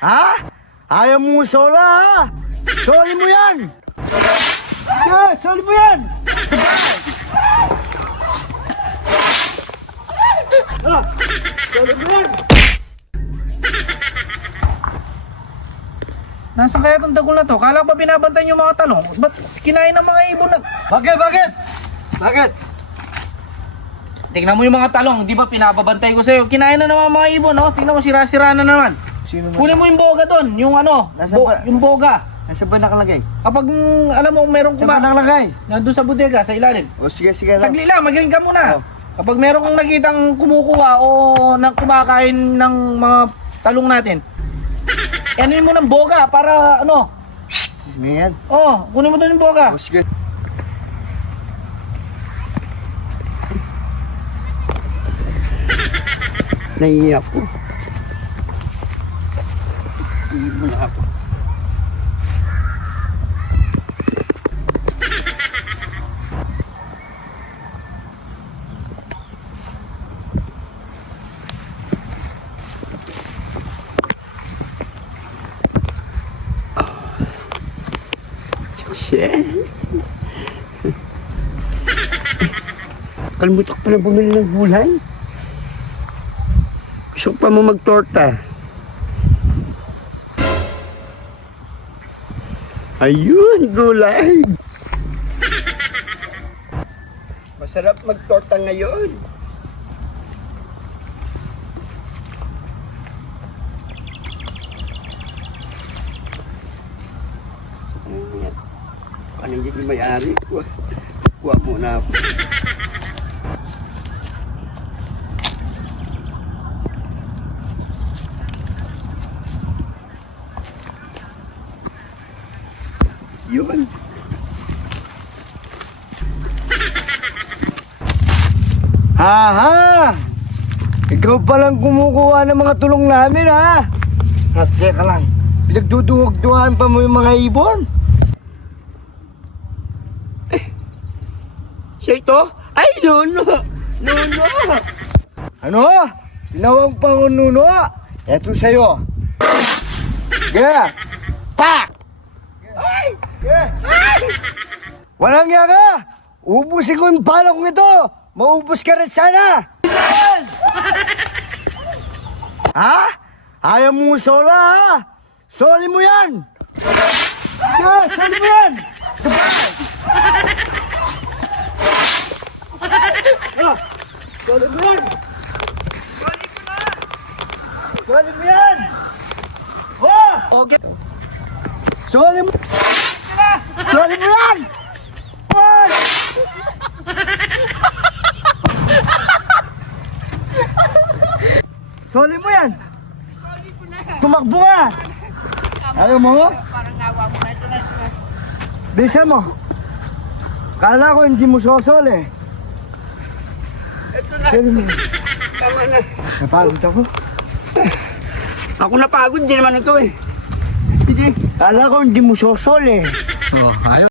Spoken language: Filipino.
Ha? Ayaw mo sola ha? Soli mo yan! Yeah, soli mo yan! Ah, soli mo yan! Nasaan kaya itong dagol na to? Kala ko ba binabantay yung mga talong? Ba't kinain ng mga ibon na? Bakit? Bakit? Bakit? Tingnan mo yung mga talong, di ba pinababantay ko sa'yo? Kinain na naman mga ibon, no? Tingnan mo, sira-sira na naman. Sino ba? Kunin mo yung boga doon, yung ano, Nasaan ba? yung boga. Nasa ba nakalagay? Kapag alam mo merong Saan ba nakalagay? nandun sa bodega, sa ilalim. O sige, sige lang. Sagli lang, magaling ka muna. Oh. Kapag meron kang nakitang kumukuha o kumakain ng mga talong natin, anuin mo ng boga para ano? Ngayon. Oh, kunin mo doon yung boga. O sige. Naiiyak ko. Iiyak ako. Kalimutan ko pala bumili ng gulay. Gusto ko pa mo magtorta. Ayun, gulay. Masarap magtorta ngayon. Paano hindi ko may-ari? Kuha muna ako. Yun. Ha! Ikaw palang kumukuha ng mga tulong namin ha? At teka lang, pinagduduwag-duwahan pa mo yung mga ibon? Siya ito? Ay, Nuno! Nuno! Ano? Tinawag pa ko Nuno? Eto sa'yo. Gaya! Pak! Ay! Ay! Walang yaka! Ubusin ko yung pala kong ito! Maubos ka rin sana! Ha? Ayaw mo sola ha? Soli mo yan! Yeah, soli mo yan! Ah, soli mo yan! Soli mo yan! Oh! Okay. Soli mo! Soli mo yan! Oh! Soli mo yan! Tumakbo ka! Ayaw mo? Parang nawa mo na ito na. Bisa mo! Kala ko hindi mo sosoli. Ito na. Soli mo. Tama na. Napagod ako. Ako napagod, hindi naman ito eh. Sige. Kala ko hindi mo sosoli. Oh, ayaw.